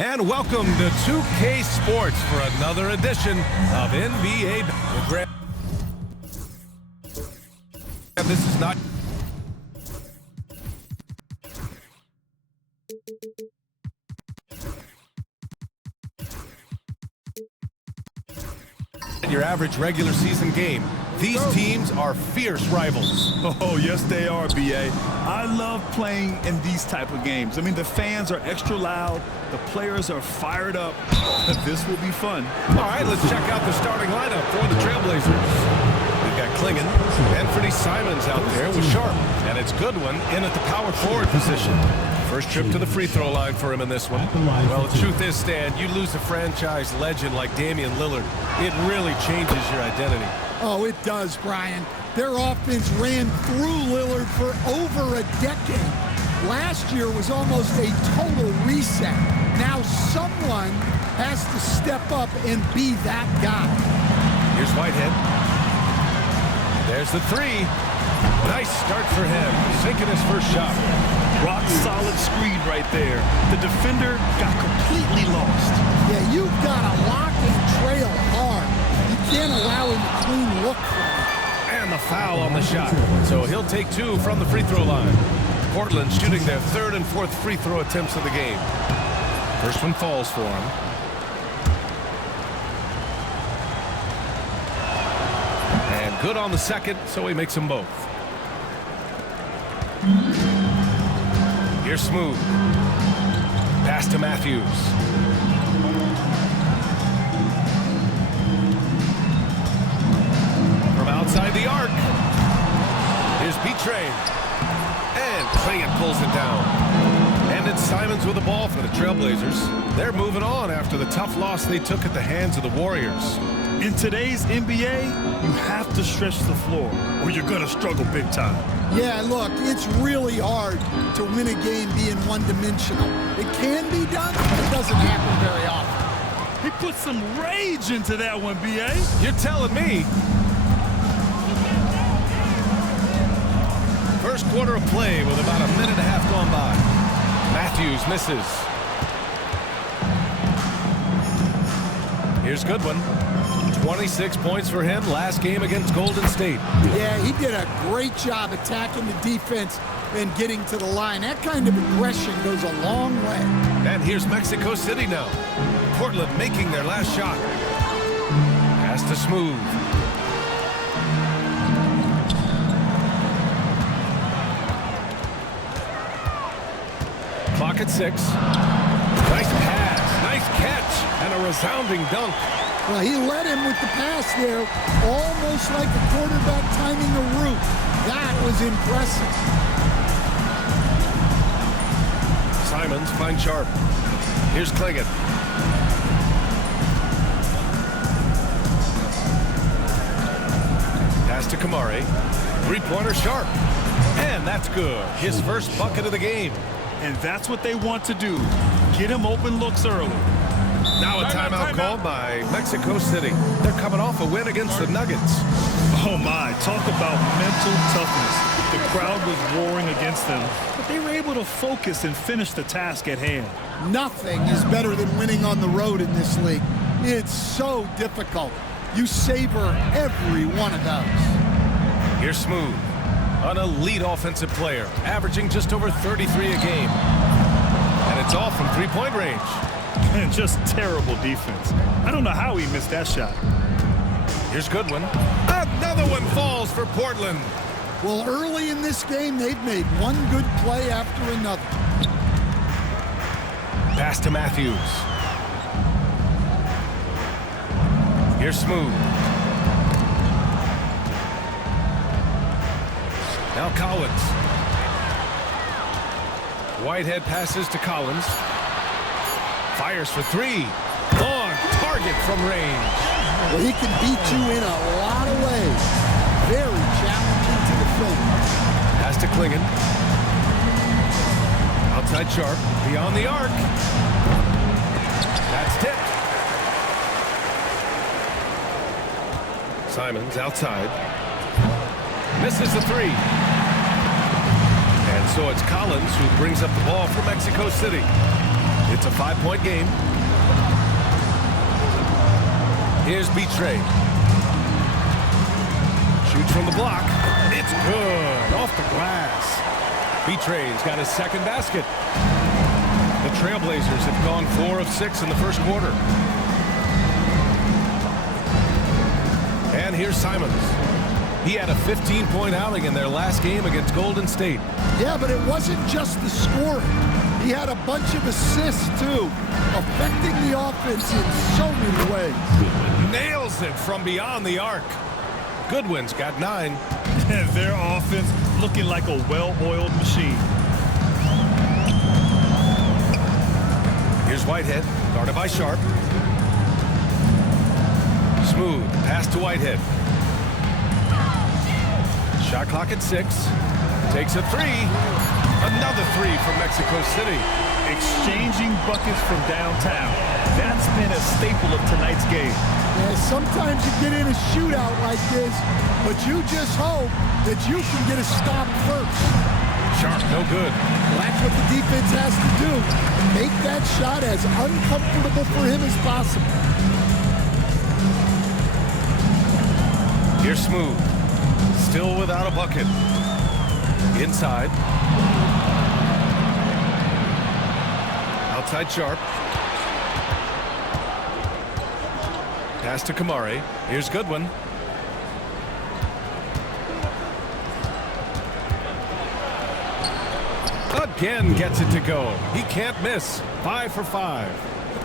And welcome to 2K Sports for another edition of NBA. This is not... your average regular season game. These teams are fierce rivals. Oh, yes, they are, B.A. I love playing in these type of games. I mean, the fans are extra loud. The players are fired up. This will be fun. All right, let's check out the starting lineup for the Trailblazers. We've got Klingon, Anthony Simons out there with Sharp, and it's Goodwin in at the power forward position. First trip to the free throw line for him in this one. Well, the truth is, Stan, you lose a franchise legend like Damian Lillard, it really changes your identity. Oh, it does, Brian. Their offense ran through Lillard for over a decade. Last year was almost a total reset. Now someone has to step up and be that guy. Here's Whitehead. There's the three. Nice start for him, sinking his first shot. Rock solid screen right there. The defender got completely lost. Yeah, you've got to lock and trail hard. You can't allow him a clean look for him. And the foul on the shot. So he'll take two from the free throw line. Portland shooting their third and fourth free throw attempts of the game. First one falls for him. And good on the second, so he makes them both. Here's Smooth. Pass to Matthews. From outside the arc. Here's B-Train. And Klingon pulls it down. And it's Simons with the ball for the Trailblazers. They're moving on after the tough loss they took at the hands of the Warriors. In today's NBA, you have to stretch the floor or you're going to struggle big time. Yeah, look, it's really hard to win a game being one-dimensional. It can be done, but it doesn't happen very often. He put some rage into that one, B.A. You're telling me. First quarter of play with about a minute and a half gone by. Matthews misses. Here's Goodwin. 26 points for him last game against Golden State. Yeah, he did a great job attacking the defense and getting to the line. That kind of aggression goes a long way. And here's Mexico City now. Portland making their last shot. Pass to Smooth. Clock at 6. Nice pass, nice catch, and a resounding dunk. Well, he led him with the pass there, almost like a quarterback timing a route. That was impressive. Simons finds Sharp. Here's Klingon. Pass to Kamari. Three-pointer Sharp. And that's good. His first bucket of the game. And that's what they want to do. Get him open looks early. Now a timeout called by Mexico City. They're coming off a win against the Nuggets. Oh my, talk about mental toughness. The crowd was roaring against them, but they were able to focus and finish the task at hand. Nothing is better than winning on the road in this league. It's so difficult. You savor every one of those. Here's Smooth, an elite offensive player, averaging just over 33 a game. And it's all from three-point range. And just terrible defense. I don't know how he missed that shot. Here's Goodwin. Another one falls for Portland. Well, early in this game, they've made one good play after another. Pass to Matthews. Here's Smooth. Now Collins. Whitehead passes to Collins. Fires for three. On target from range. Well, he can beat you in a lot of ways. Very challenging to defend. Pass to Klingon. Outside Sharp. Beyond the arc. That's tipped. Simons outside. Misses the three. And so it's Collins who brings up the ball for Mexico City. It's a 5-point game. Here's Betray. Shoots from the block. It's good. Off the glass. Betray's got his second basket. The Trailblazers have gone 4 of 6 in the first quarter. And here's Simons. He had a 15-point outing in their last game against Golden State. Yeah, but it wasn't just the scoring. He had a bunch of assists, too, affecting the offense in so many ways. Nails it from beyond the arc. Goodwin's got 9. And their offense looking like a well-oiled machine. Here's Whitehead, guarded by Sharp. Smooth pass to Whitehead. Shot clock at 6. Takes a 3. Another 3 from Mexico City. Exchanging buckets from downtown. That's been a staple of tonight's game. Yeah, sometimes you get in a shootout like this, but you just hope that you can get a stop first. Sharp, no good. Well, that's what the defense has to do. Make that shot as uncomfortable for him as possible. Here's Smooth. Still without a bucket. Inside. Outside Sharp. Pass to Kamari. Here's Goodwin. Again gets it to go. He can't miss. 5 for 5.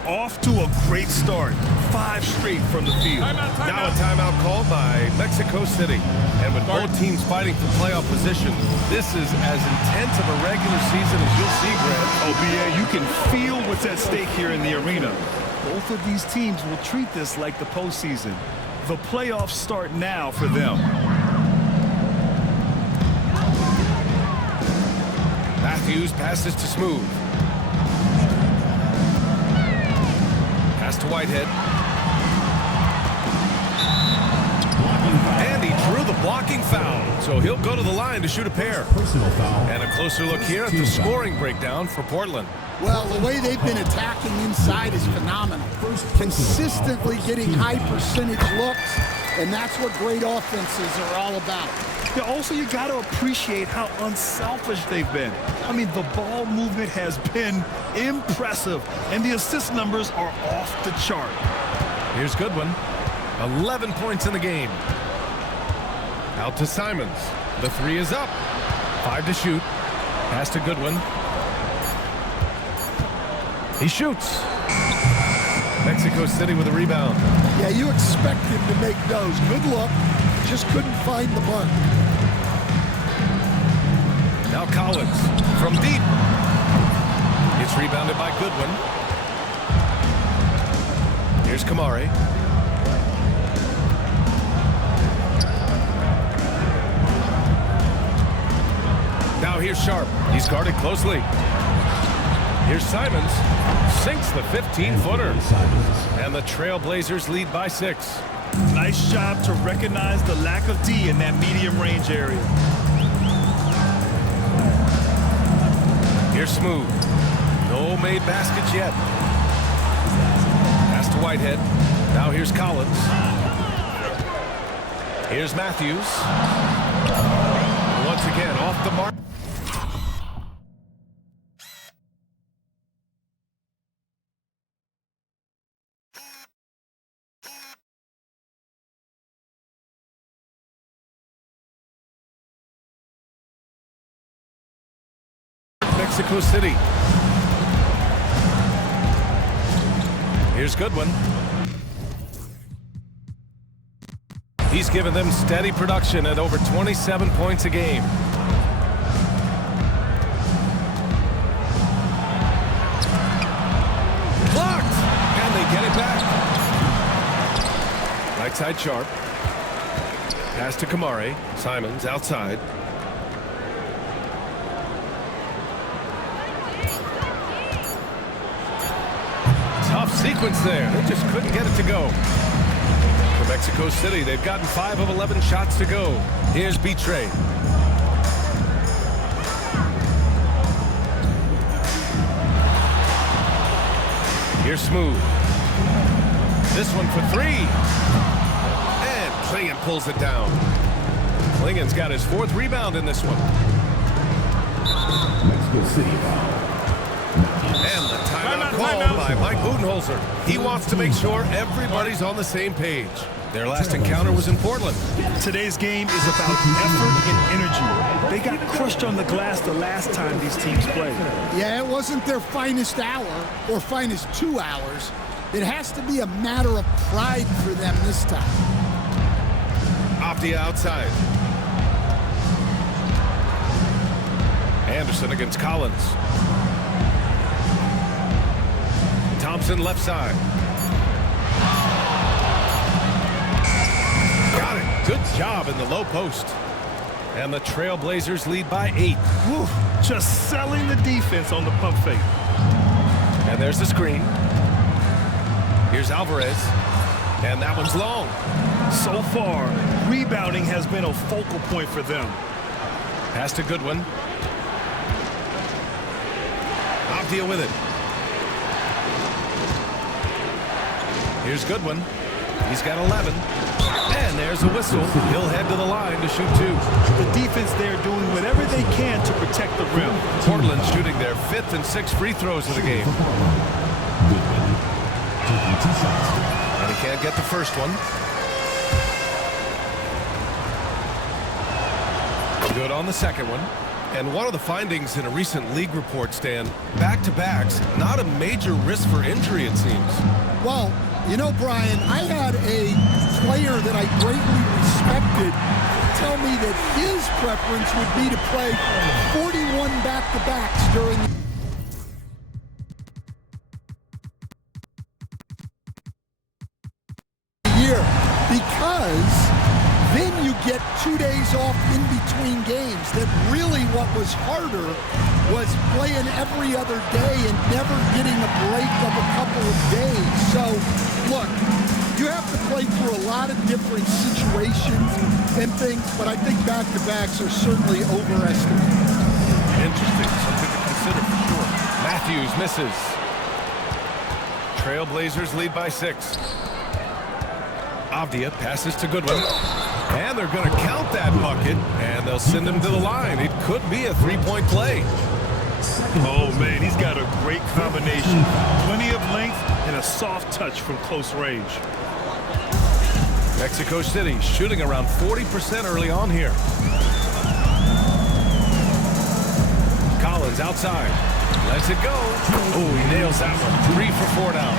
Off to a great start. 5 straight from the field. Now a timeout called by Mexico City. And with both teams fighting for playoff position, this is as intense of a regular season as you'll see, Grant. Oh, BA, you can feel what's at stake here in the arena. Both of these teams will treat this like the postseason. The playoffs start now for them. Matthews passes to Smooth. Pass to Whitehead. And he drew the blocking foul, so he'll go to the line to shoot a pair. Personal foul. And a closer look here at the scoring breakdown for Portland. Well, the way they've been attacking inside is phenomenal. Consistently getting high percentage looks, and that's what great offenses are all about. Yeah, also, you got to appreciate how unselfish they've been. I mean, the ball movement has been impressive, and the assist numbers are off the chart. Here's Goodwin. 11 points in the game. Out to Simons. The 3 is up. 5 to shoot. Pass to Goodwin. He shoots. Mexico City with a rebound. Yeah, you expect him to make those. Good luck. Just couldn't find the mark. Now Collins from deep. It's rebounded by Goodwin. Here's Kamari. Now here's Sharp. He's guarded closely. Here's Simons. Sinks the 15-footer. And the Trailblazers lead by 6. Nice job to recognize the lack of D in that medium range area. Here's Smooth. No made baskets yet. Pass to Whitehead. Now here's Collins. Here's Matthews. Once again, off the mark. Mexico City. Here's Goodwin. He's given them steady production at over 27 points a game. Blocked! And they get it back. Right side Sharp. Pass to Kamari. Simons outside. Tough sequence there. They just couldn't get it to go. For Mexico City, they've gotten 5 of 11 shots to go. Here's Betray. Here's Smooth. This one for three. And Klingon pulls it down. Klingon's got his 4th rebound in this one. Mexico City foul. And the timeout called by Mike Budenholzer. He wants to make sure everybody's on the same page. Their last encounter was in Portland. Today's game is about effort and energy. They got crushed on the glass the last time these teams played. Yeah, it wasn't their finest hour or finest 2 hours. It has to be a matter of pride for them this time. Avdia outside. Anderson against Collins. Thompson left side. Got it. Good job in the low post. And the Trailblazers lead by 8. Whew, just selling the defense on the pump fake. And there's the screen. Here's Alvarez. And that one's long. So far, rebounding has been a focal point for them. Pass to Goodwin. Avdia with it. Here's Goodwin. He's got 11. And there's a whistle. He'll head to the line to shoot 2. The defense there doing whatever they can to protect the rim. Portland shooting their 5th and 6th free throws of the game. And he can't get the first one. Good on the second one. And one of the findings in a recent league report, Stan, back-to-backs, not a major risk for injury, it seems. Well, you know, Brian, I had a player that I greatly respected tell me that his preference would be to play 41 back-to-backs during the year because then you get 2 days off in between games. That really what was harder was playing every other day and never getting a break of a couple of days. So, look, you have to play through a lot of different situations and things, but I think back-to-backs are certainly overestimated. Interesting. Something to consider for sure. Matthews misses. Trailblazers lead by 6. Avdia passes to Goodwin. And they're going to count that bucket, and they'll send him to the line. It could be a 3-point play. Oh, man, he's got a great combination. Plenty of length and a soft touch from close range. Mexico City shooting around 40% early on here. Collins outside. Lets it go. Oh, he nails that one. 3 for 4 now.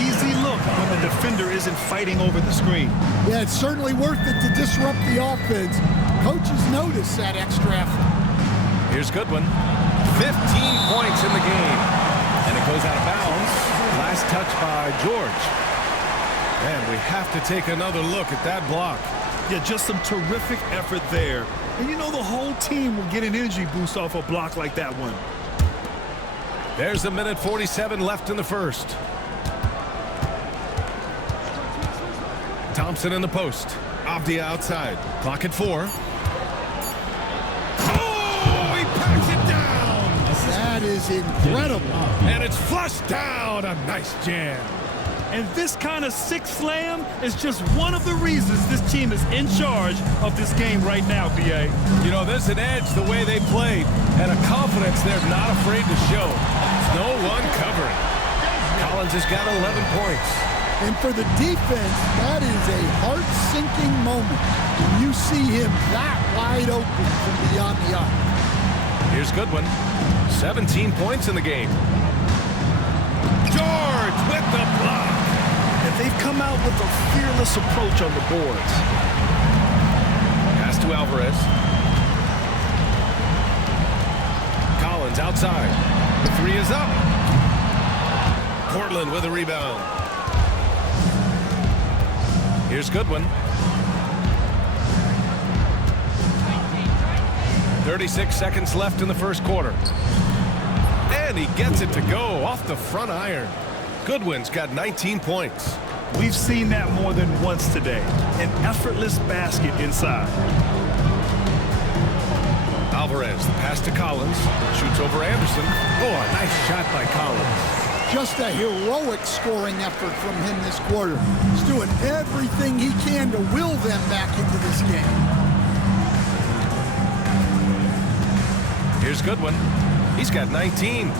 Easy look when the defender isn't fighting over the screen. Yeah, it's certainly worth it to disrupt the offense. Coaches notice that extra effort. Here's Goodwin. 15 points in the game. And it goes out of bounds. Last touch by George. And we have to take another look at that block. Yeah, just some terrific effort there. And you know the whole team will get an energy boost off a block like that one. There's 1:47 left in the first. Thompson in the post. Avdia outside. Clock at 4. Oh, he packs it down. That is incredible. And it's flushed down. A nice jam. And this kind of sick slam is just one of the reasons this team is in charge of this game right now, B.A. You know, there's an edge the way they played and a confidence they're not afraid to show. No one covering. Collins has got 11 points. And for the defense, that is a heart-sinking moment when you see him that wide open from beyond the arc. Here's Goodwin. 17 points in the game. George with the block. And they've come out with a fearless approach on the boards. Pass to Alvarez. Collins outside. The 3 is up. Portland with a rebound. Here's Goodwin. 36 seconds left in the first quarter. And he gets it to go off the front iron. Goodwin's got 19 points. We've seen that more than once today. An effortless basket inside. Alvarez, the pass to Collins. Shoots over Anderson. Oh, a nice shot by Collins. Just a heroic scoring effort from him this quarter. He's doing everything he can to will them back into this game. Here's Goodwin. He's got 19.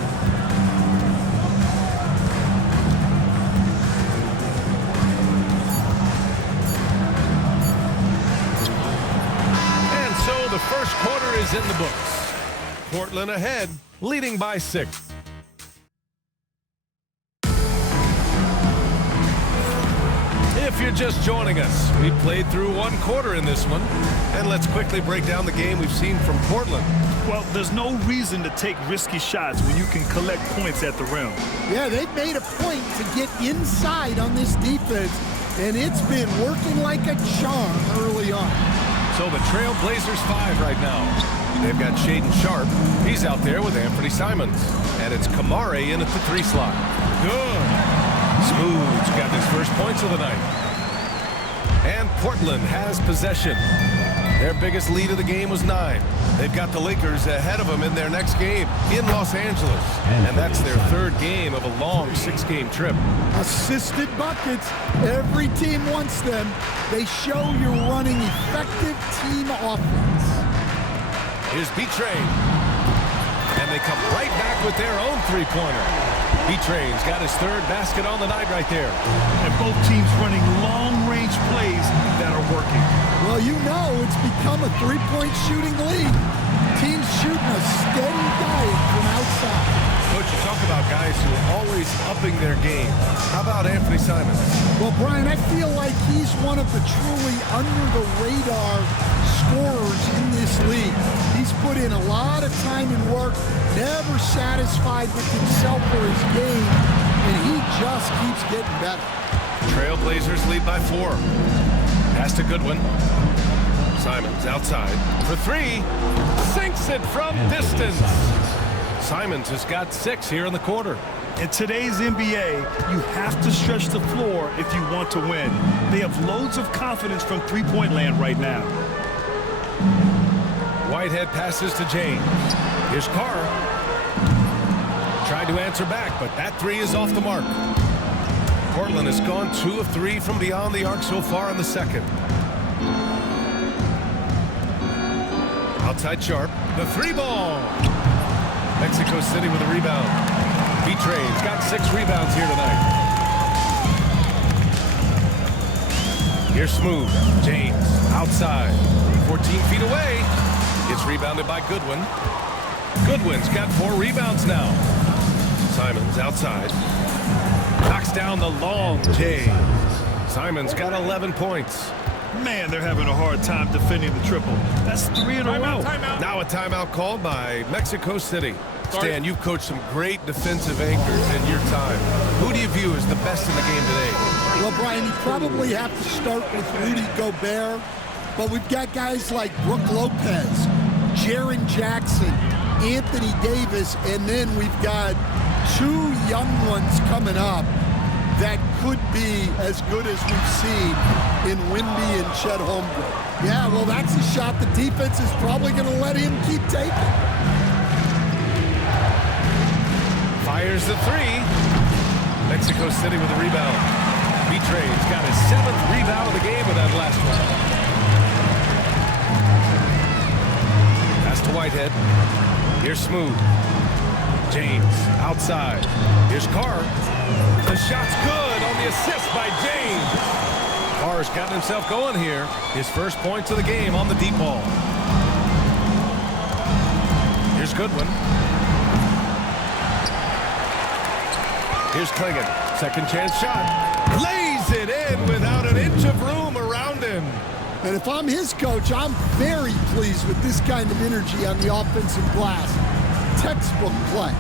And so the first quarter is in the books. Portland ahead, leading by 6. If you're just joining us, we played through one quarter in this one. And let's quickly break down the game we've seen from Portland. Well, there's no reason to take risky shots when you can collect points at the rim. Yeah, they've made a point to get inside on this defense, and it's been working like a charm early on. So the Trail Blazers 5 right now. They've got Shaedon Sharpe. He's out there with Anthony Simons. And it's Kamare in at the 3 slot. Good. Smooth's got his first points of the night. And Portland has possession. Their biggest lead of the game was 9. They've got the Lakers ahead of them in their next game in Los Angeles. And that's their 3rd game of a long 6-game trip. Assisted buckets. Every team wants them. They show you're running effective team offense. Here's B-Train. And they come right back with their own 3-pointer. B-Train's got his 3rd basket on the night right there. And both teams running long-range plays that are working. Well, you know it's become a 3-point shooting league. Teams shooting a steady diet from outside. Coach, you talk about guys who are always upping their game. How about Anthony Simons? Well, Brian, I feel like he's one of the truly under-the-radar scorers in this league. He's put in a lot of time and work, never satisfied with himself or his game, and he just keeps getting better. Trailblazers lead by 4. Pass to Goodwin. Simons outside for 3. Sinks it from distance. Simons has got 6 here in the quarter. In today's NBA, you have to stretch the floor if you want to win. They have loads of confidence from three-point land right now. Whitehead passes to James. Here's Carr. Tried to answer back, but that 3 is off the mark. Portland has gone 2 of 3 from beyond the arc so far in the second. Outside Sharpe. The 3-ball. Mexico City with a rebound. B-Train's got 6 rebounds here tonight. Here's Smooth. James outside. 14 feet away. Gets rebounded by Goodwin. Goodwin's got 4 rebounds now. Simons outside. Knocks down the long J. Simons got 11 points. Man, they're having a hard time defending the triple. That's 3 in a row. Now a timeout called by Mexico City. Stan, you've coached some great defensive anchors in your time. Who do you view as the best in the game today? Well, Brian, you probably have to start with Rudy Gobert, but we've got guys like Brook Lopez, Jaren Jackson, Anthony Davis, and then we've got 2 young ones coming up that could be as good as we've seen in Wimby and Chet Holmgren. Yeah, well, that's a shot the defense is probably going to let him keep taking. Fires the 3. Mexico City with a rebound. B-Train's got his 7th rebound of the game with that last one. Pass to Whitehead. Here's Smooth. James outside. Here's Carr. The shot's good on the assist by James. Carr's gotten himself going here. His first points of the game on the deep ball. Here's Goodwin. Here's Klingon. Second chance shot. Lays it in without an inch of room around him. And if I'm his coach, I'm very pleased with this kind of energy on the offensive glass. Textbook play.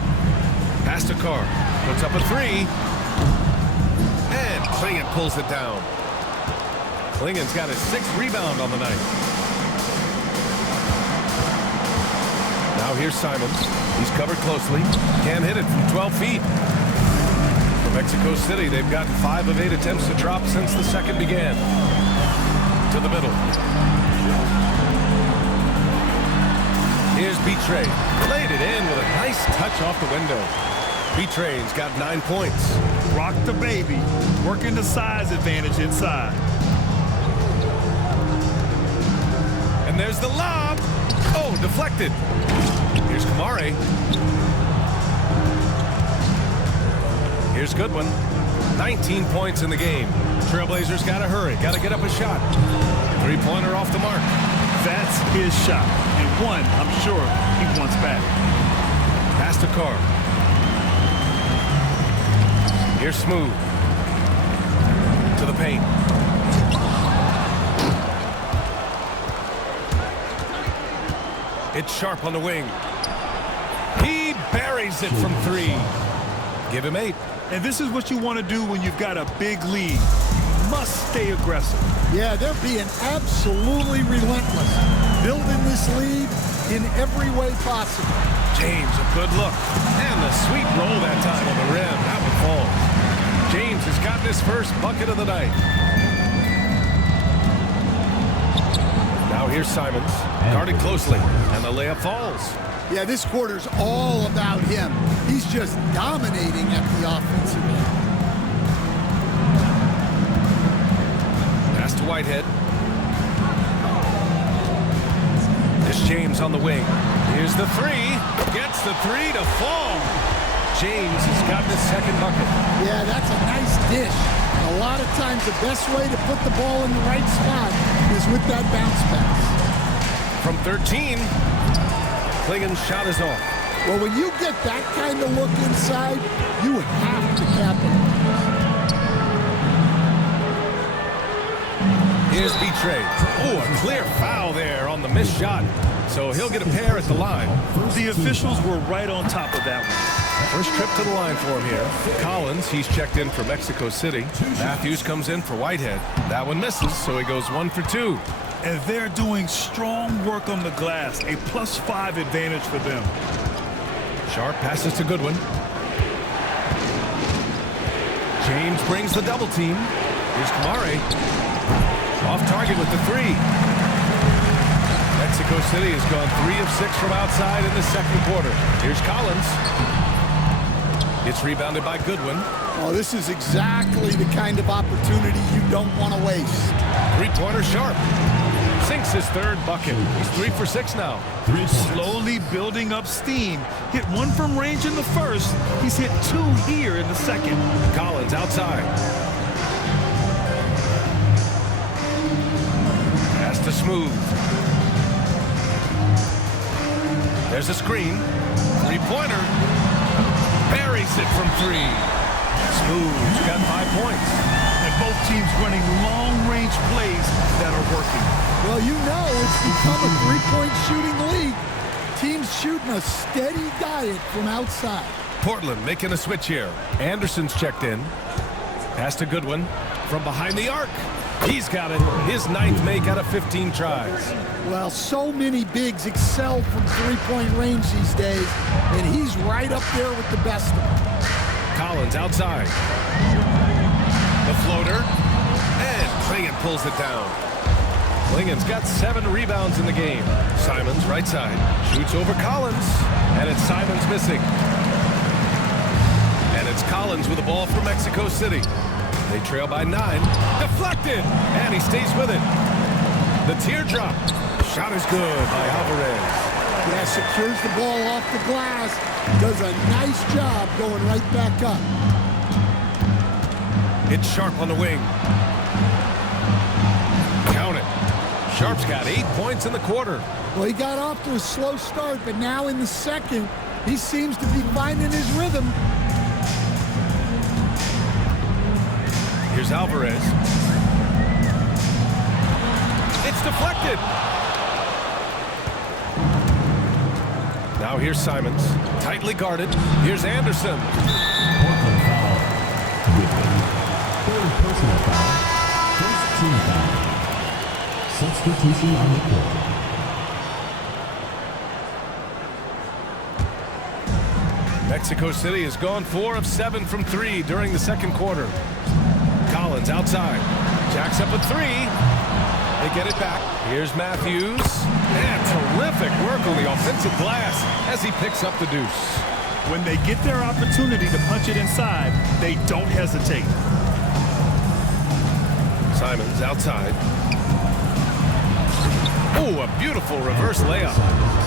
Pass to Carr. Puts up a 3. And Klingon pulls it down. Klingon's got his 6th rebound on the night. Now here's Simons. He's covered closely. Can't hit it from 12 feet. For Mexico City, they've gotten 5 of 8 attempts to drop since the second began. To the middle. Here's B-Tray. Laid it in with a nice touch off the window. B-Train's got 9 points. Rock the baby, working the size advantage inside. And there's the lob. Oh, deflected. Here's Kamare. Here's Goodwin. 19 points in the game. Trailblazers got to hurry. Got to get up a shot. Three-pointer off the mark. That's his shot. And one, I'm sure, he wants back. Pass to Carr. Here's Smooth. To the paint. It's Sharp on the wing. He buries it from 3. Give him 8. And this is what you want to do when you've got a big lead. You must stay aggressive. Yeah, they're being absolutely relentless, building this lead in every way possible. James, a good look. And the sweet roll that time on the rim. That one falls. James has gotten his first bucket of the night. Now here's Simons, guarded closely, and the layup falls. Yeah, this quarter's all about him. He's just dominating at the offensive end. Pass to Whitehead. It's James on the wing. Here's the 3. Gets the 3 to fall. James has got his second bucket. Yeah, that's a nice dish. A lot of times the best way to put the ball in the right spot is with that bounce pass. From 13, Klingen's shot is off. Well, when you get that kind of look inside, you have to capitalize. Here's B-Trade. Oh, a clear foul there on the missed shot. So he'll get a pair at the line. The officials were right on top of that one. First trip to the line for him here. Collins, he's checked in for Mexico City. Matthews comes in for Whitehead. That one misses, so he goes 1 for 2. And they're doing strong work on the glass. A +5 advantage for them. Sharp passes to Goodwin. James brings the double team. Here's Kamare. Off target with the 3. Mexico City has gone 3 of 6 from outside in the second quarter. Here's Collins. It's rebounded by Goodwin. Oh, this is exactly the kind of opportunity you don't want to waste. Three-pointer Sharp. Sinks his third bucket. He's 3 for 6 now. Slowly building up steam. Hit 1 from range in the first. He's hit 2 here in the second. Collins outside. Pass to Smooth. There's a screen. Three-pointer. Buries it from 3. Smooth's got 5 points. And both teams running long-range plays that are working. Well, you know it's become a three-point shooting league. Teams shooting a steady diet from outside. Portland making a switch here. Anderson's checked in. Pass to Goodwin from behind the arc. He's got it. His 9th make out of 15 tries. Well, so many bigs excel from three-point range these days, and he's right up there with the best of them. Collins outside. The floater. And Klingen pulls it down. Klingen's got 7 rebounds in the game. Simons right side. Shoots over Collins. And it's Simons missing. And it's Collins with the ball for Mexico City. They trail by 9. Deflected. And he stays with it. The teardrop. Shot is good by Alvarez. Yeah, secures the ball off the glass. Does a nice job going right back up. It's Sharp on the wing. Count it. Sharp's got 8 points in the quarter. Well, he got off to a slow start, but now in the second, he seems to be finding his rhythm. Here's Alvarez. It's deflected. Now here's Simons. Tightly guarded. Here's Anderson. Portland foul. Goodwin. Third personal foul. First team foul. Substitution on the court. Mexico City has gone 4 of 7 from 3 during the second quarter. Collins outside. Jacks up a 3. They get it back. Here's Matthews. And terrific work on the offensive glass as he picks up the deuce. When they get their opportunity to punch it inside, they don't hesitate. Simons outside. Oh, a beautiful reverse layup.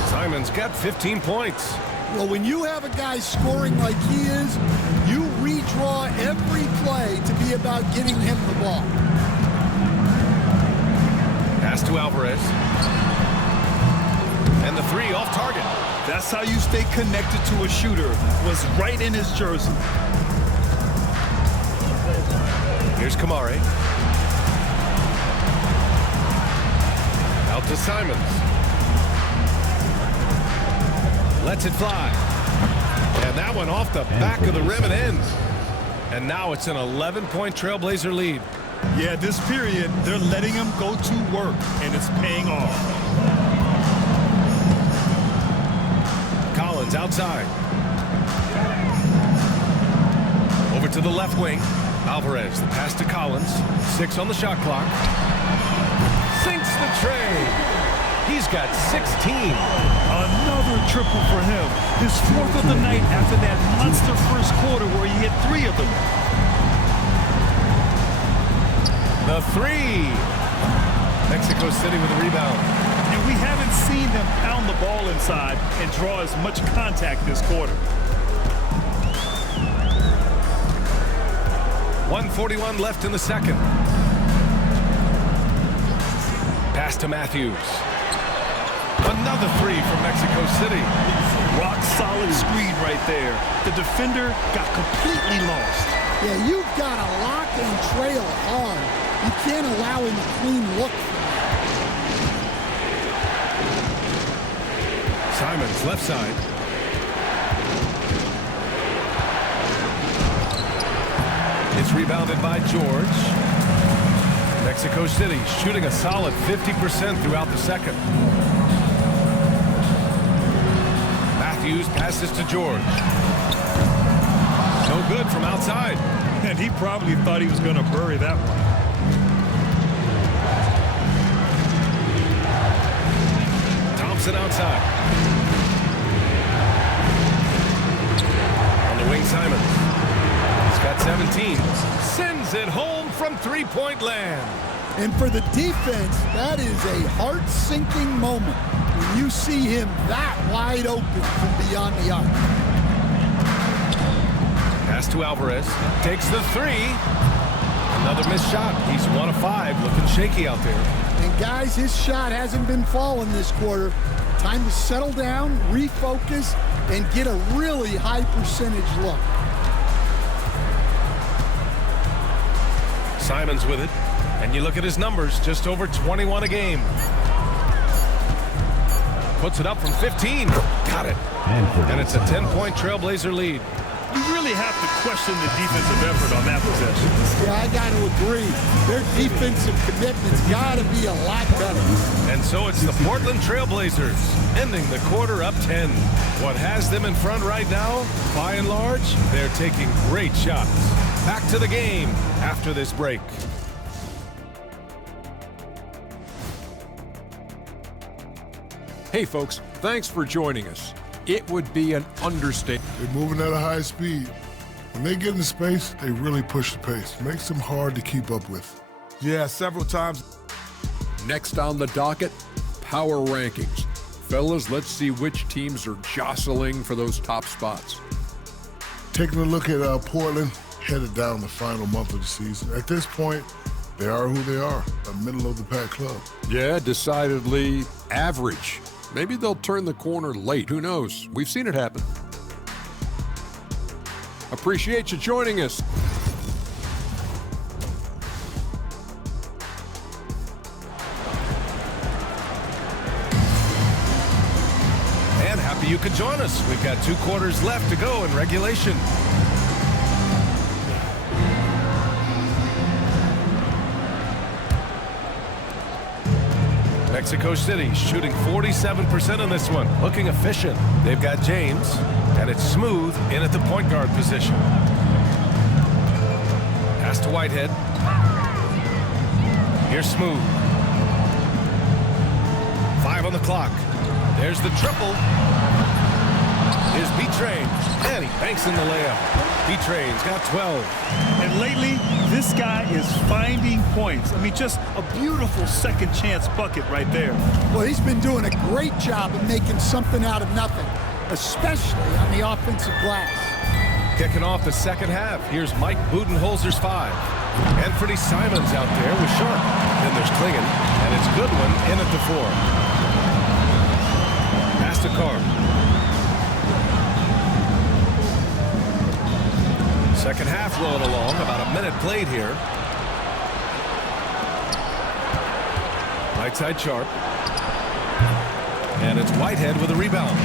Simons got 15 points. Well, when you have a guy scoring like he is, you redraw every play to be about getting him the ball. Pass to Alvarez. And the three off target. That's how you stay connected to a shooter. Was right in his jersey. Here's Kamare. Out to Simons. Lets it fly. And that one off the back of the rim and in. And now it's an 11-point Trailblazer lead. Yeah, this period, they're letting him go to work, and it's paying off. Collins outside. Over to the left wing. Alvarez, the pass to Collins. 6 on the shot clock. Sinks the tray. He's got 16. Another triple for him. His 4th of the night after that monster first quarter where he hit 3 of them. The three. Mexico City with a rebound. And we haven't seen them pound the ball inside and draw as much contact this quarter. 1:41 left in the second. Pass to Matthews. Another three from Mexico City. Rock solid screen right there. The defender got completely lost. Yeah, you've got to lock and trail hard. You can't allow him a clean look. Simons left side. It's rebounded by George. Mexico City shooting a solid 50% throughout the second. Matthews passes to George. No good from outside. And he probably thought he was going to bury that one. Thompson outside. On the wing, Simons. He's got 17. Sends it home from three-point land. And for the defense, that is a heart-sinking moment when you see him that wide open from beyond the arc. Pass to Alvarez. Takes the three. Another missed shot. He's 1 of 5. Looking shaky out there. And guys, his shot hasn't been falling this quarter. Time to settle down, refocus, and get a really high percentage look. Simons with it. And you look at his numbers, just over 21 a game. Puts it up from 15. Got it. And it's a 10-point Trailblazer lead. You really have to question the defensive effort on that possession. Yeah, I got to agree. Their defensive commitment's got to be a lot better. And so it's the Portland Trailblazers ending the quarter up 10. What has them in front right now? By and large, they're taking great shots. Back to the game after this break. Hey folks, thanks for joining us. It would be an understatement. They're moving at a high speed. When they get in space, they really push the pace. Makes them hard to keep up with. Yeah, several times. Next on the docket, power rankings. Fellas, let's see which teams are jostling for those top spots. Taking a look at Portland, headed down the final month of the season. At this point, they are who they are, a middle-of-the-pack club. Yeah, decidedly average. Maybe they'll turn the corner late. Who knows? We've seen it happen. Appreciate you joining us. And happy you could join us. We've got 2 quarters left to go in regulation. Mexico City shooting 47% in this one. Looking efficient. They've got James, and it's Smooth in at the point guard position. Pass to Whitehead. Here's Smooth. 5 on the clock. There's the triple. Here's B-Train. Banks in the layup. B-Train's got 12. And lately, this guy is finding points. I mean, just a beautiful second chance bucket right there. Well, he's been doing a great job of making something out of nothing, especially on the offensive glass. Kicking off the second half, here's Mike Budenholzer's 5. Anthony Simons out there with Sharp. Then there's Klingon, and it's Goodwin in at the 4. Pass to Carr. Second half rolling along, about a minute played here. Right side Sharp. And it's Whitehead with a rebound.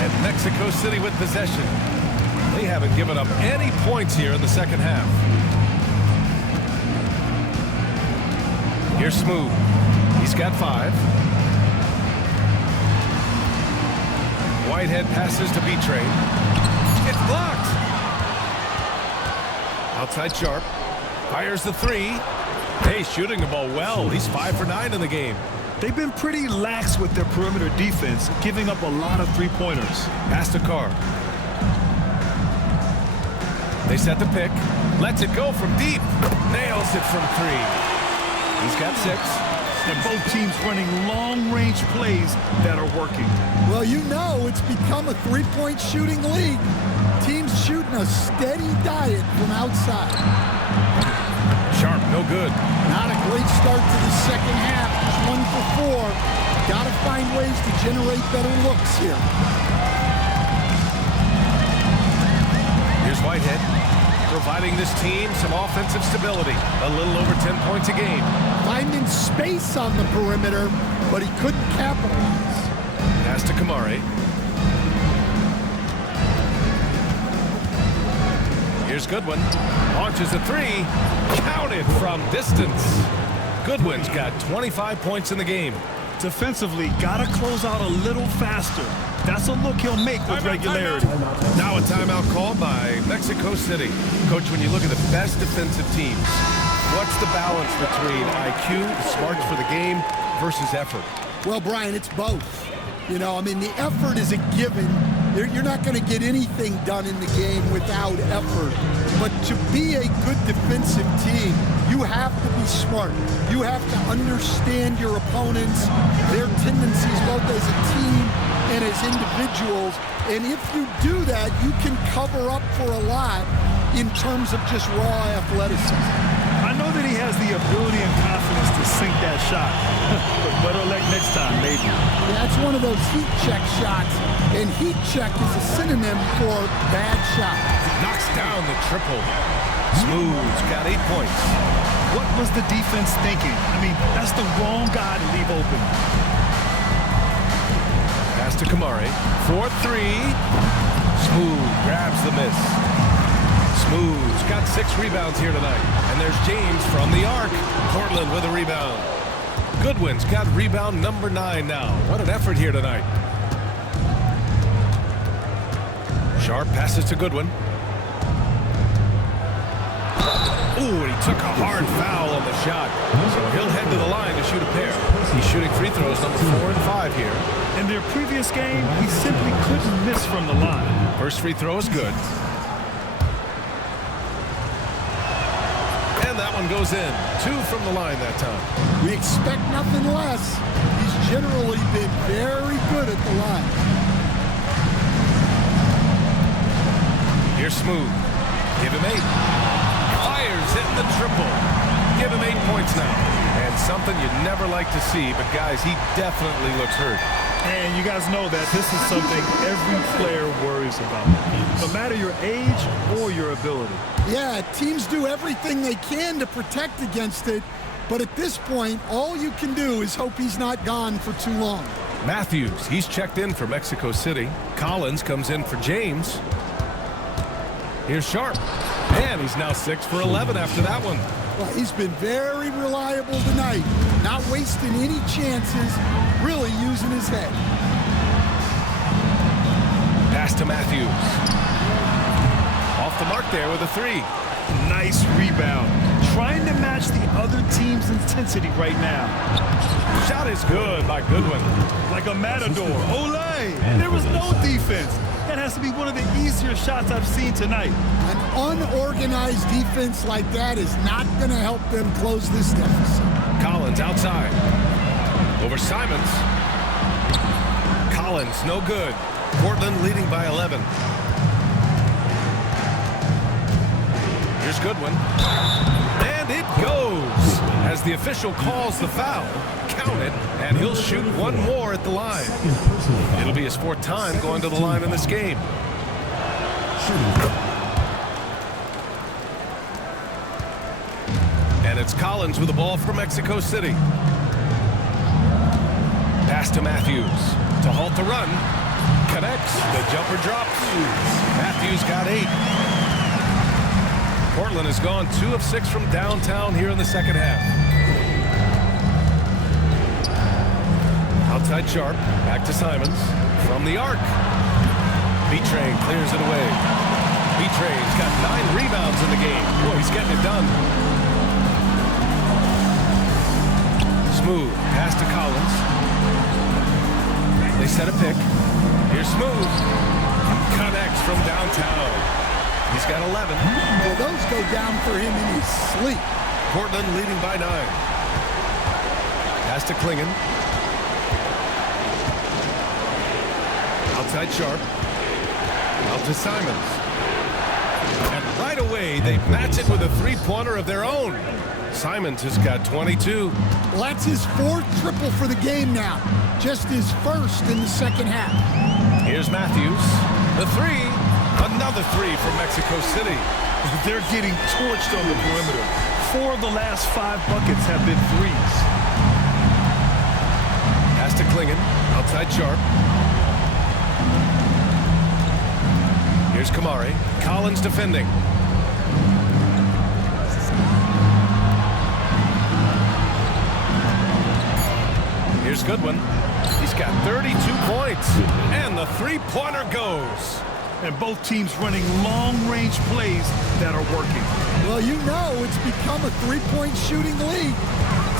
And Mexico City with possession. They haven't given up any points here in the second half. Here's Smooth. He's got 5. Whitehead passes to B-Train. It's blocked. Outside Sharp. Fires the 3. Hey, shooting the ball well. He's 5 for 9 in the game. They've been pretty lax with their perimeter defense, giving up a lot of three-pointers. Pass to Carr. They set the pick. Lets it go from deep. Nails it from 3. He's got 6. And both teams running long-range plays that are working. Well, you know it's become a three-point shooting league. Teams shooting a steady diet from outside. Sharp, no good. Not a great start to the second half. Just 1 for 4. Got to find ways to generate better looks here. Here's Whitehead, providing this team some offensive stability. A little over 10 points a game. Finding space on the perimeter, but he couldn't capitalize. Pass to Kamari. Here's Goodwin. Launches a 3. Counted from distance. Goodwin's got 25 points in the game. Defensively, got to close out a little faster. That's a look he'll make with regularity. Now a timeout called by Mexico City. Coach, when you look at the best defensive teams, what's the balance between IQ, the smarts for the game, versus effort? Well, Brian, it's both. You know, I mean, the effort is a given. You're not going to get anything done in the game without effort. But to be a good defensive team, you have to be smart. You have to understand your opponents, their tendencies both as a team and as individuals. And if you do that, you can cover up for a lot in terms of just raw athleticism. I know that he has the ability and confidence to sink that shot. But better luck next time, maybe. That's one of those heat check shots. And heat check is a synonym for bad shot. Knocks down the triple. Smooth's got 8 points. What was the defense thinking? I mean, that's the wrong guy to leave open. Pass to Kamari. 4-3. Smooth grabs the miss. Smooth's got 6 rebounds here tonight. And there's James from the arc. Portland with a rebound. Goodwin's got rebound number 9 now. What an effort here tonight. Sharp passes to Goodwin. Ooh, and he took a hard foul on the shot. So he'll head to the line to shoot a pair. He's shooting free throws number 4 and 5 here. In their previous game, he simply couldn't miss from the line. First free throw is good. And that one goes in. 2 from the line that time. We expect nothing less. He's generally been very good at the line. Here's Smooth. Give him 8. Fires hitting the triple. Give him 8 points now. And something you'd never like to see, but guys, he definitely looks hurt. And you guys know that this is something every player worries about. No matter your age or your ability. Yeah, teams do everything they can to protect against it. But at this point, all you can do is hope he's not gone for too long. Matthews, he's checked in for Mexico City. Collins comes in for James. Here's Sharp. And he's now 6 for 11 after that one. Well, he's been very reliable tonight. Not wasting any chances, really using his head. Pass to Matthews. Off the mark there with a 3. Nice rebound. Trying to match the other team's intensity right now. Shot is good by Goodwin. Like a matador. Olay! There was no defense. That has to be one of the easier shots I've seen tonight. An unorganized defense like that is not going to help them close this deficit. Collins outside. Over Simons. Collins, no good. Portland leading by 11. Here's Goodwin. And it goes as the official calls the foul. Count it, and he'll shoot one more at the line. It'll be his 4th time going to the line in this game. And it's Collins with the ball for Mexico City. Pass to Matthews to halt the run. Connects. The jumper drops. Matthews got 8. Portland has gone 2 of 6 from downtown here in the second half. Outside Sharp. Back to Simons. From the arc. B-Train clears it away. B-Train's got 9 rebounds in the game. Boy, he's getting it done. Smooth. Pass to Collins. They set a pick. Here's Smooth. Connects from downtown. He's got 11. Well, those go down for him in his sleep. Portland leading by 9. Pass to Klingon. Outside Sharp. Out to Simons. And right away, they match it with a 3-pointer of their own. Simons has got 22. Well, that's his 4th triple for the game now. Just his 1st in the second half. Here's Matthews. The 3. Another 3 from Mexico City. They're getting torched on the perimeter. 4 of the last 5 buckets have been 3s. Pass to Klingon. Outside Sharp. Here's Kamari. Collins defending. Here's Goodwin. He's got 32 points. And the 3-pointer goes. And both teams running long-range plays that are working. Well, you know it's become a 3-point shooting league.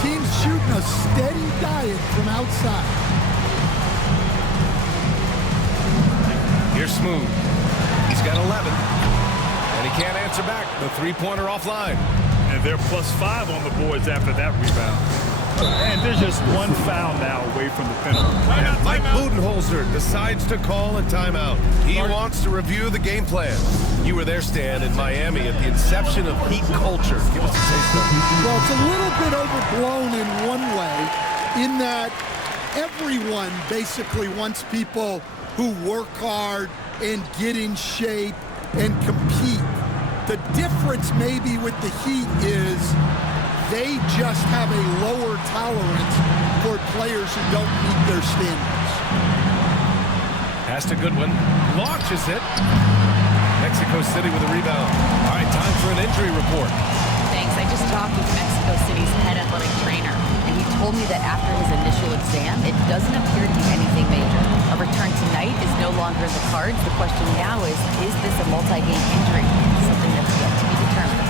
Teams shooting a steady diet from outside. Here's Smooth. He's got 11. And he can't answer back. The 3-pointer offline. And they're +5 on the boards after that rebound. And there's just 1 foul now away from the penalty. And Mike Budenholzer decides to call a timeout. He wants to review the game plan. You were there, Stan, in Miami at the inception of Heat culture. Give us a taste of it. Well, it's a little bit overblown in one way, in that everyone basically wants people who work hard and get in shape and compete. The difference maybe with the Heat is they just have a lower tolerance for players who don't meet their standards. Pass to Goodwin. Launches it. Mexico City with a rebound. All right, time for an injury report. Thanks. I just talked with Mexico City's head athletic trainer, and he told me that after his initial exam, it doesn't appear to be anything major. A return tonight is no longer in the cards. The question now is this a multi-game injury? Something that's yet to be determined.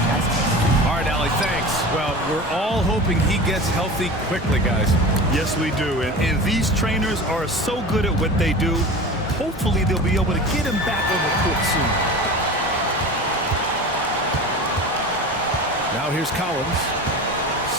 All right, Allie, thanks. Well, we're all hoping he gets healthy quickly, guys. Yes, we do. And these trainers are so good at what they do. Hopefully, they'll be able to get him back on the court soon. Now here's Collins.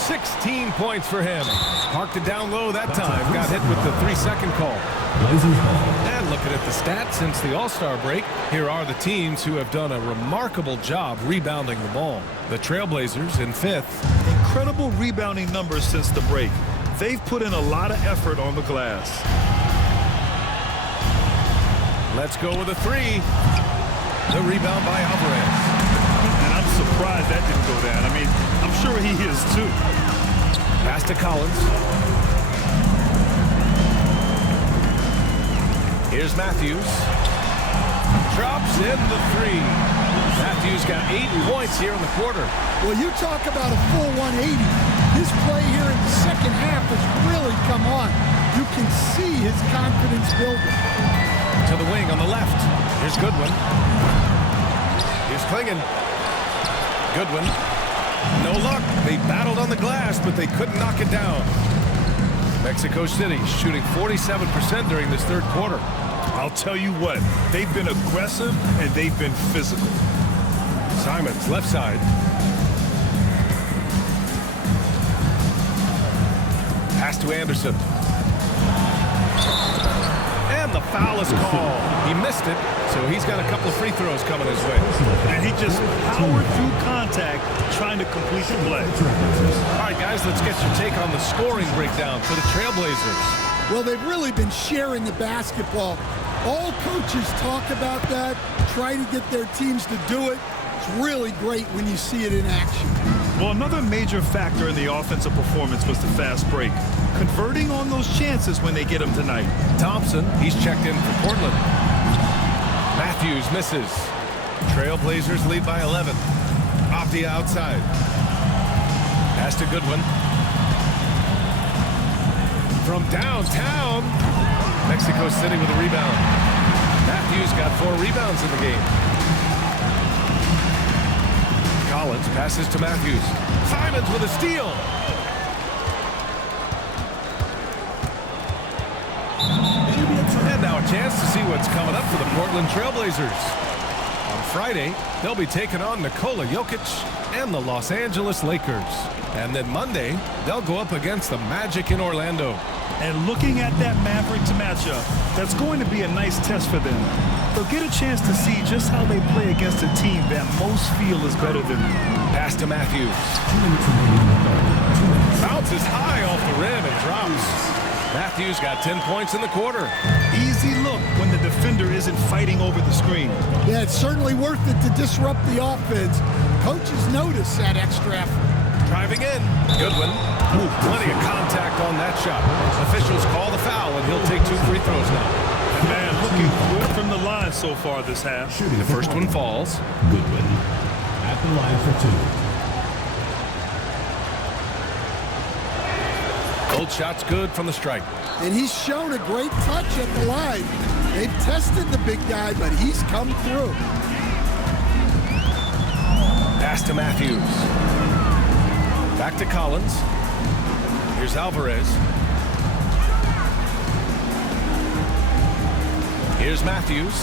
16 points for him. Parked it down low that time. Got hit with the 3-second call. And looking at the stats since the All-Star break, here are the teams who have done a remarkable job rebounding the ball. The Trailblazers in 5th. Incredible rebounding numbers since the break. They've put in a lot of effort on the glass. Let's go with a 3. The rebound by Alvarez. And I'm surprised that didn't go down. I mean, I'm sure he is too. Pass to Collins. Here's Matthews. Drops in the 3. Matthews got 8 points here in the quarter. Well, you talk about a full 180. His play here in the second half has really come on. You can see his confidence building. To the wing on the left. Here's Goodwin. Here's Klingon. Goodwin. No luck. They battled on the glass, but they couldn't knock it down. Mexico City shooting 47% during this third quarter. I'll tell you what, they've been aggressive and they've been physical. Simons, left side. Pass to Anderson. And the foul is called. He missed it, so he's got a couple of free throws coming his way. And he just powered through contact trying to complete the play. All right, guys, let's get your take on the scoring breakdown for the Trailblazers. Well, they've really been sharing the basketball. All coaches talk about that, try to get their teams to do it. It's really great when you see it in action. Well, another major factor in the offensive performance was the fast break. Converting on those chances when they get them tonight. Thompson, he's checked in for Portland. Matthews misses. Trailblazers lead by 11. Off the outside. Pass to Goodwin. From downtown. Mexico City with a rebound. Matthews got 4 rebounds in the game. Collins passes to Matthews. Simons with a steal. And now a chance to see what's coming up for the Portland Trailblazers. On Friday, they'll be taking on Nikola Jokic and the Los Angeles Lakers. And then Monday, they'll go up against the Magic in Orlando. And looking at that Mavericks matchup, that's going to be a nice test for them. They'll get a chance to see just how they play against a team that most feel is better than them. Pass to Matthews. Bounces high off the rim and drops. Matthews got 10 points in the quarter. Easy look when the defender isn't fighting over the screen. Yeah, it's certainly worth it to disrupt the offense. Coaches notice that extra effort. Driving in. Goodwin. Ooh, plenty of contact on that shot. Officials call the foul, and he'll take 2 free throws now. And man, looking good from the line so far this half. The first one falls. Goodwin at the line for 2. Old shot's good from the strike. And he's shown a great touch at the line. They've tested the big guy, but he's come through. Pass to Matthews. Back to Collins. Here's Alvarez. Here's Matthews.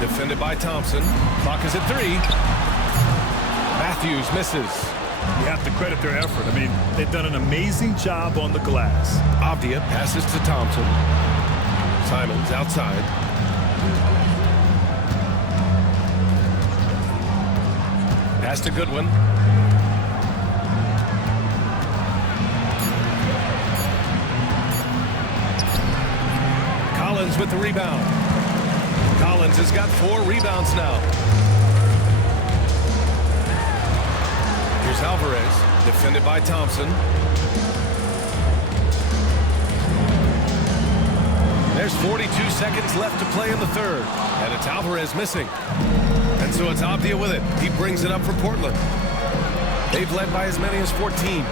Defended by Thompson. Clock is at 3. Matthews misses. You have to credit their effort. I mean, they've done an amazing job on the glass. Avdia passes to Thompson. Simons outside. Pass to Goodwin. Collins with the rebound. Collins has got 4 rebounds now. Here's Alvarez, defended by Thompson. There's 42 seconds left to play in the third, and it's Alvarez missing. And so it's Avdia with it. He brings it up for Portland. They've led by as many as 14.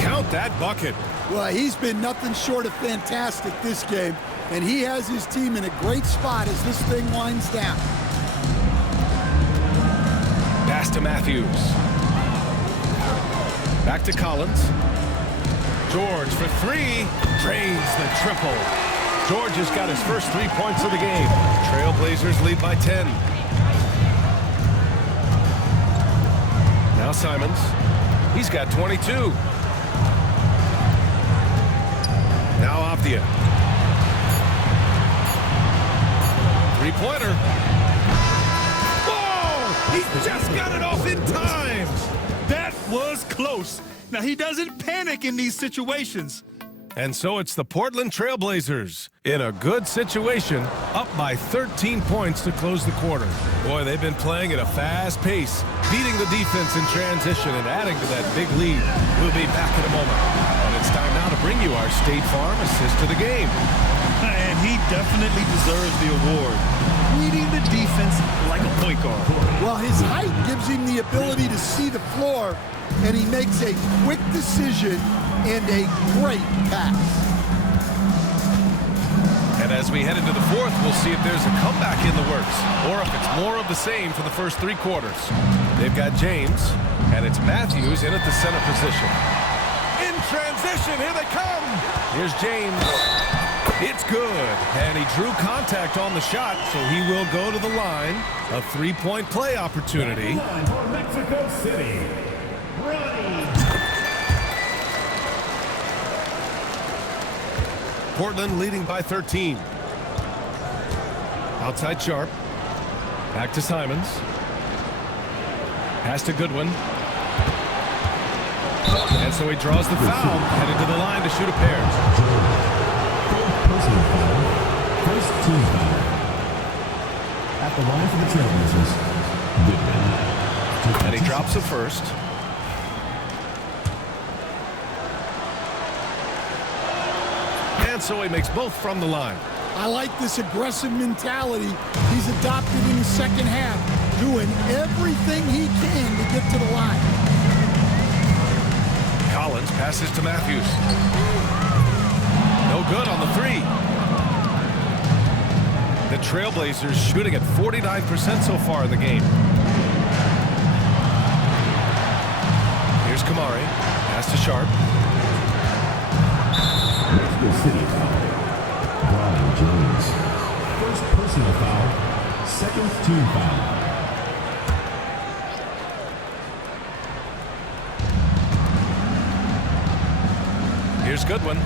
Count that bucket. Well, he's been nothing short of fantastic this game, and he has his team in a great spot as this thing winds down. Pass to Matthews. Back to Collins. George for 3. Drains the triple. George has got his first 3 points of the game. Trailblazers lead by 10. Now Simons. He's got 22. Now Avdia. 3-pointer. Whoa! He just got it off in time. That was close. Now, he doesn't panic in these situations. And so it's the Portland Trailblazers in a good situation, up by 13 points to close the quarter. Boy, they've been playing at a fast pace, beating the defense in transition and adding to that big lead. We'll be back in a moment. And it's time now to bring you our State Farm assist to the game. And he definitely deserves the award. Reading the defense like a point guard. Well, his height gives him the ability to see the floor, and he makes a quick decision and a great pass. And as we head into the fourth, we'll see if there's a comeback in the works or if it's more of the same for the first 3 quarters. They've got James, and it's Matthews in at the center position. In transition, here they come. Here's James. It's good. And he drew contact on the shot, so he will go to the line. A three-point play opportunity. Line for Mexico City. Portland leading by 13. Outside Sharp. Back to Simons. Pass to Goodwin. And so he draws the foul. Headed to the line to shoot a pair. Personal foul. First team foul. At the line for the Trailblazers. Goodwin. And he drops a first. And so he makes both from the line. I like this aggressive mentality he's adopted in the second half, doing everything he can to get to the line. Collins passes to Matthews. No good on the three. The Trailblazers shooting at 49% so far in the game. Here's Kamari. Pass to Sharp. Mexico City foul. Brian Jones. First personal foul. Second team foul. Here's Goodwin.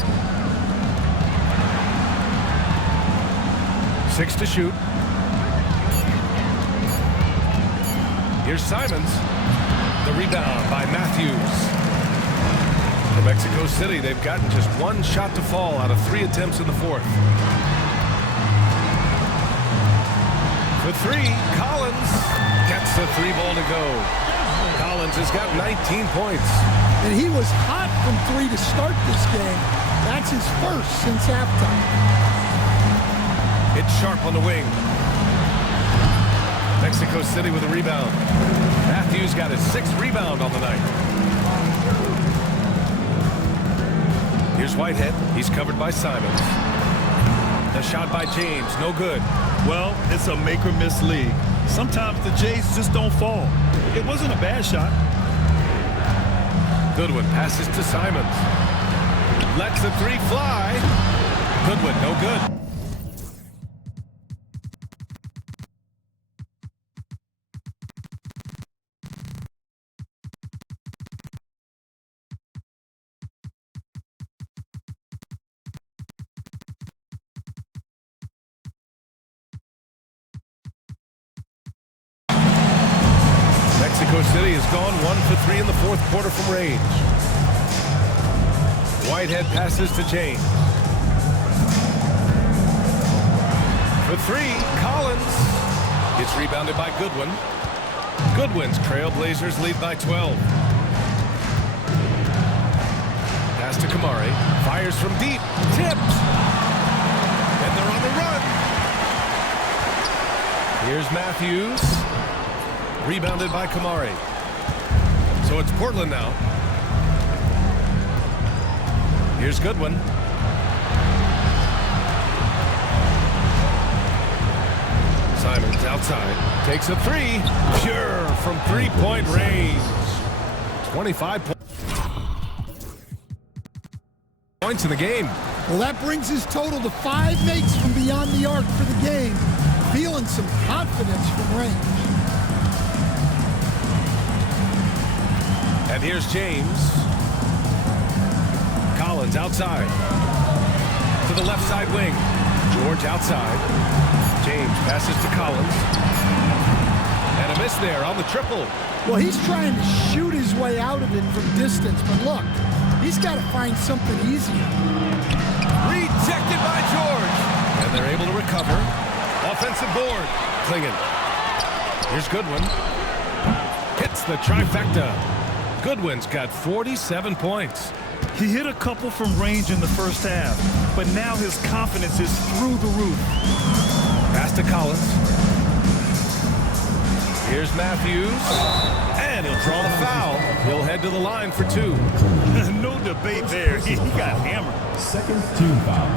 6 to shoot. Here's Simons. The rebound by Matthews. For Mexico City, they've gotten just one shot to fall out of 3 attempts in the fourth. For 3, Collins gets the 3 ball to go. Collins has got 19 points. And he was hot from 3 to start this game. That's his first since halftime. It's Sharp on the wing. Mexico City with a rebound. Matthews got his 6th rebound on the night. Here's Whitehead. He's covered by Simons. The shot by James, no good. Well, it's a make or miss league. Sometimes the Jays just don't fall. It wasn't a bad shot. Goodwin passes to Simons. Lets the 3 fly. Goodwin, no good. Mexico City has gone 1 for 3 in the fourth quarter from range. Whitehead passes to James. For 3, Collins. It's rebounded by Goodwin. Goodwin's Trailblazers lead by 12. Pass to Kamari. Fires from deep. Tipped. And they're on the run. Here's Matthews. Rebounded by Kamari. So it's Portland now. Here's Goodwin. Simons outside. Takes a 3. Pure from 3-point range. 25 points in the game. Well, that brings his total to 5 makes from beyond the arc for the game. Feeling some confidence from range. And here's James. Collins outside. To the left side wing. George outside. James passes to Collins. And a miss there on the triple. Well, he's trying to shoot his way out of it from distance, but look, he's got to find something easier. Rejected by George. And they're able to recover. Offensive board. Klingon. Here's Goodwin. Hits the trifecta. Goodwin's got 47 points. He hit a couple from range in the first half, but now his confidence is through the roof. Pass to Collins. Here's Matthews. And he'll draw the foul. He'll head to the line for 2. No debate there. He got hammered. Second team foul.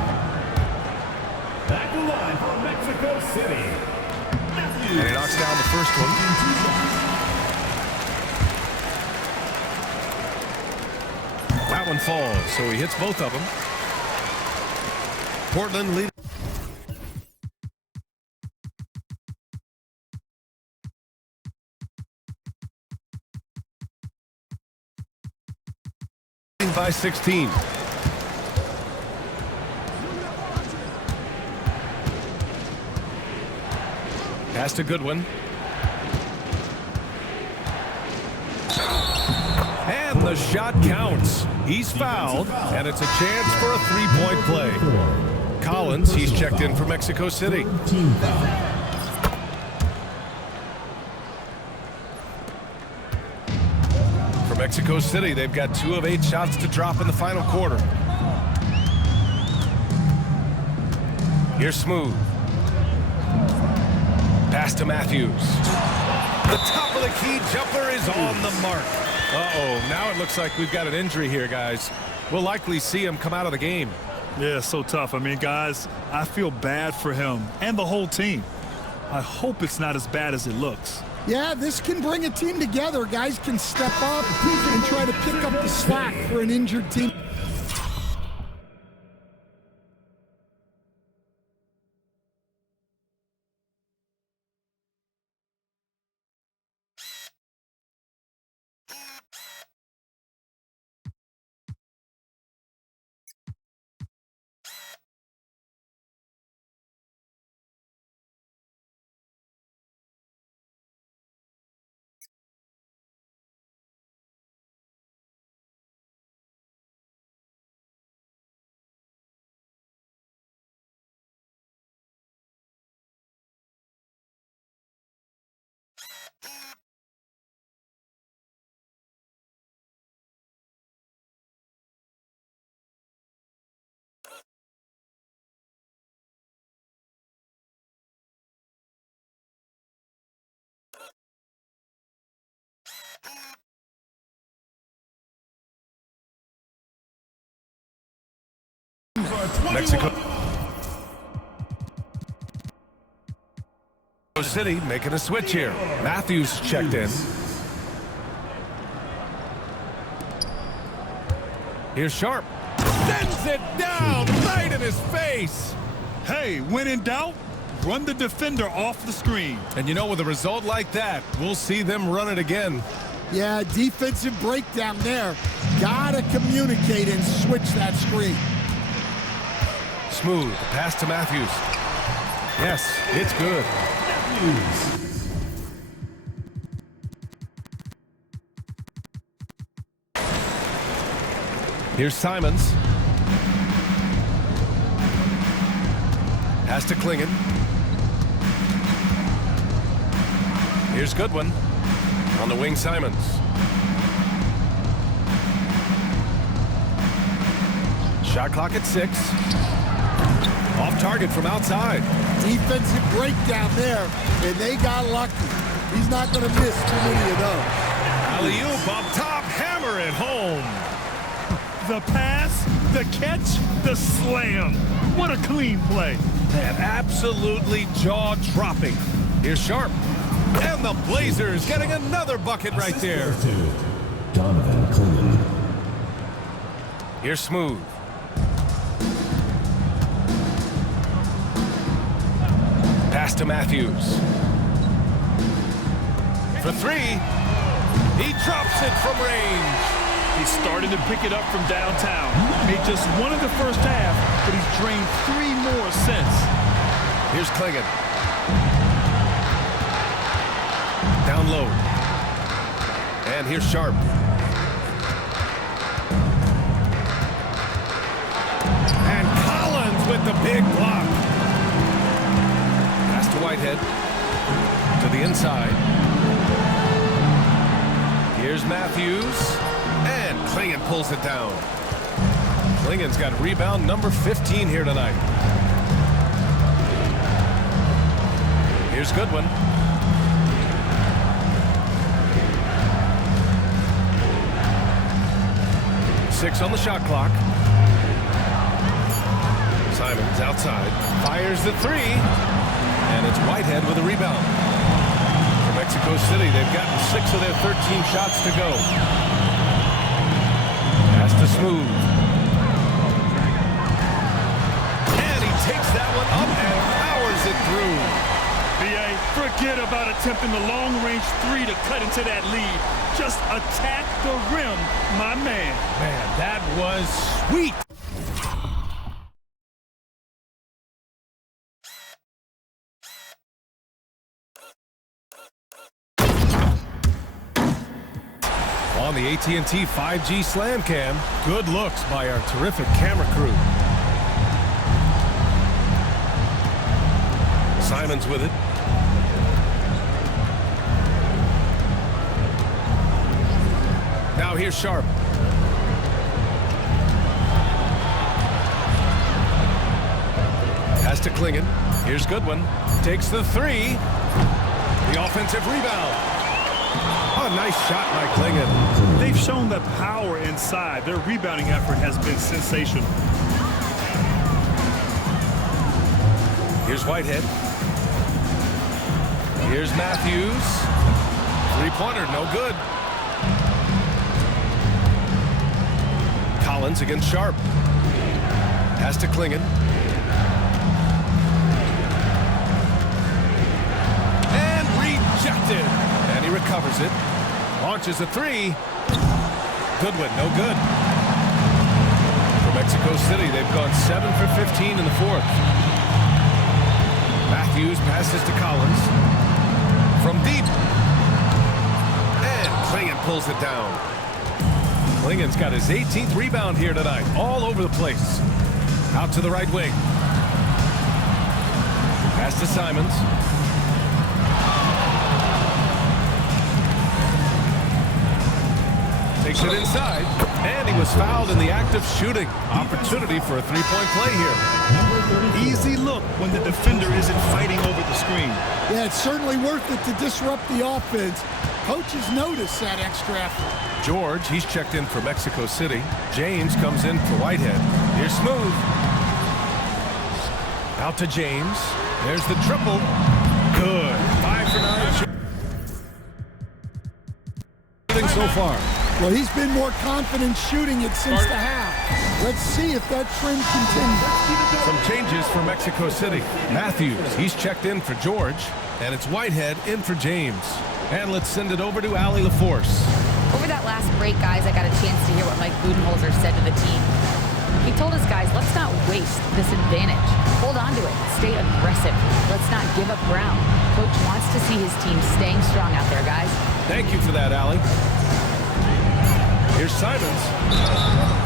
Back to line for Mexico City. And he knocks down the first one. That one falls, so he hits both of them. Portland leading by 16. Pass to Goodwin. And the shot counts. He's fouled, and it's a chance for a three-point play. Collins, he's checked in for Mexico City. Team foul. For Mexico City, they've got 2 of 8 shots to drop in the final quarter. Here's Smooth. Pass to Matthews. The top of the key jumper is on the mark. Uh-oh, now it looks like we've got an injury here, guys. We'll likely see him come out of the game. Yeah, so tough. I mean, guys, I feel bad for him and the whole team. I hope it's not as bad as it looks. Yeah, this can bring a team together. Guys can step up and try to pick up the slack for an injured team. Mexico City making a switch here. Matthews checked in. Here's Sharp. Sends it down right in his face. Hey, when in doubt, run the defender off the screen. And you know, with a result like that, we'll see them run it again. Yeah, defensive breakdown there. Gotta communicate and switch that screen. Smooth. Pass to Matthews. Yes, it's good. Here's Simons. Pass to Klingon. Here's Goodwin. On the wing, Simons. Shot clock at 6. Off target from outside. Defensive breakdown there, and they got lucky. He's not going to miss too many of those. Alley-oop up top, hammer it home. The pass, the catch, the slam. What a clean play. And absolutely jaw-dropping. Here's Sharp. And the Blazers getting another bucket right there. Donovan Klingon. Here's Smooth. Pass to Matthews. For 3. He drops it from range. He's starting to pick it up from downtown. Made just one in the first half, but he's drained 3 more since. Here's Klingon. Down low. And here's Sharp. And Collins with the big block. Pass to Whitehead. To the inside. Here's Matthews. And Klingon pulls it down. Klingon's got rebound number 15 here tonight. Here's Goodwin. Six on the shot clock. Simons outside. Fires the 3. And it's Whitehead with a rebound. For Mexico City, they've gotten 6 of their 13 shots to go. Pass to Smooth. And he one up and powers it through. BA, forget about attempting the long-range three to cut into that lead. Just attack the rim, my man. Man, that was sweet. On the AT&T 5G Slam Cam, good looks by our terrific camera crew. Simons with it. Now here's Sharp. Pass to Klingon. Here's Goodwin. Takes the three. The offensive rebound. Oh, nice shot by Klingon. They've shown the power inside. Their rebounding effort has been sensational. Here's Whitehead. Here's Matthews. Three-pointer, no good. Collins against Sharp. Pass to Klingon. And rejected. And he recovers it. Launches a three. Goodwin, no good. For Mexico City, they've gone 7 for 15 in the fourth. Matthews passes to Collins. From deep. And Klingon pulls it down. Klingon's got his 18th rebound here tonight. All over the place. Out to the right wing. Pass to Simons. Takes it inside. And he was fouled in the act of shooting. Opportunity for a three-point play here. Easy look when the defender isn't fighting over the screen. Yeah, it's certainly worth it to disrupt the offense. Coaches notice that extra effort. George, he's checked in for Mexico City. James comes in for Whitehead. Here's Smooth. Out to James. There's the triple. Good. 5 for 9. So far. Well, he's been more confident shooting it since the half. Let's see if that trend continues. Some changes for Mexico City. Matthews, he's checked in for George. And it's Whitehead in for James. And let's send it over to Allie LaForce. Over that last break, guys, I got a chance to hear what Mike Budenholzer said to the team. He told us, guys, let's not waste this advantage. Hold on to it. Stay aggressive. Let's not give up ground. Coach wants to see his team staying strong out there, guys. Thank you for that, Allie. Here's Simons.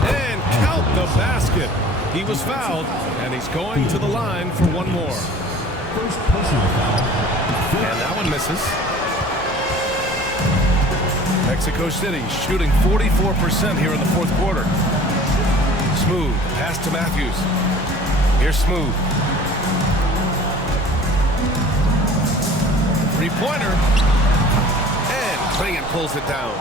And count the basket. He was fouled, and he's going to the line for one more. First personal foul. And that one misses. Mexico City shooting 44% here in the fourth quarter. Smooth. Pass to Matthews. Here's Smooth. Three-pointer. And Klingon pulls it down.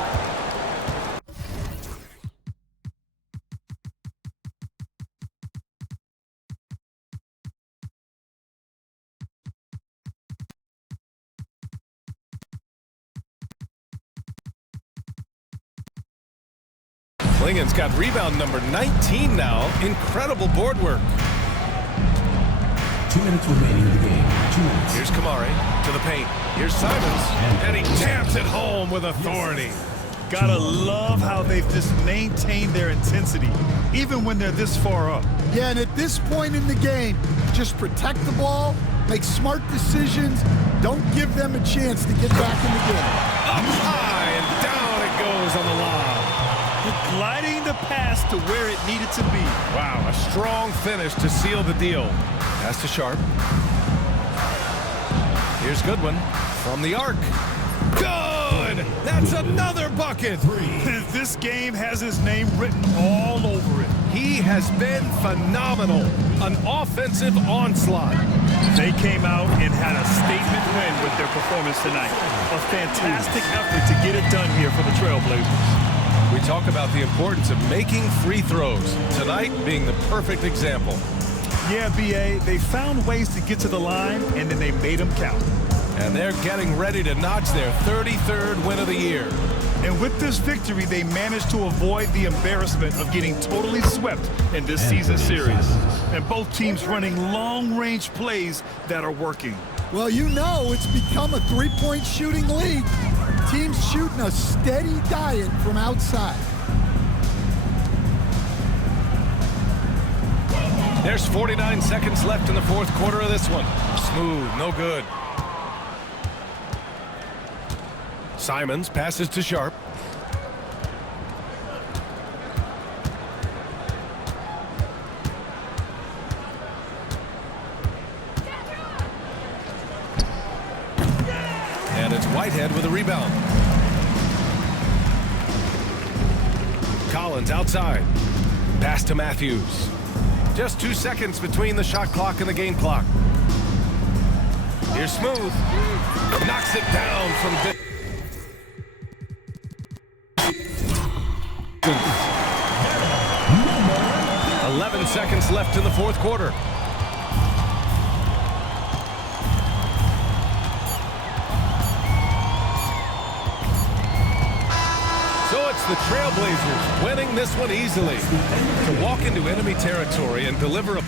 Klingon's got rebound number 19 now. Incredible board work. 2 minutes remaining in the game. 2 minutes. Here's Kamari to the paint. Here's Simons. And he jams it home with authority. Gotta love how they've just maintained their intensity, even when they're this far up. Yeah, and at this point in the game, just protect the ball, make smart decisions, don't give them a chance to get back in the game. Up high and down it goes on the lob. Gliding the pass to where it needed to be. Wow, a strong finish to seal the deal. Pass to Sharp. Here's Goodwin from the arc. Good! That's another bucket. This game has his name written all over it. He has been phenomenal. An offensive onslaught. They came out and had a statement win with their performance tonight. A fantastic effort to get it done here for the Trailblazers. We talk about the importance of making free throws. Tonight being the perfect example. Yeah, BA, they found ways to get to the line, and then they made them count. And they're getting ready to notch their 33rd win of the year. And with this victory, they managed to avoid the embarrassment of getting totally swept in this season series. And both teams running long-range plays that are working. Well, you know it's become a three-point shooting league. Teams shooting a steady diet from outside. There's 49 seconds left in the fourth quarter of this one. Smooth, no good. Simons passes to Sharp. And it's Whitehead with a rebound. Collins outside. Pass to Matthews. Just 2 seconds between the shot clock and the game clock. Here's Smooth. Knocks it down from 11 seconds left in the fourth quarter. So it's the Trailblazers winning this one easily. To walk into enemy territory and deliver a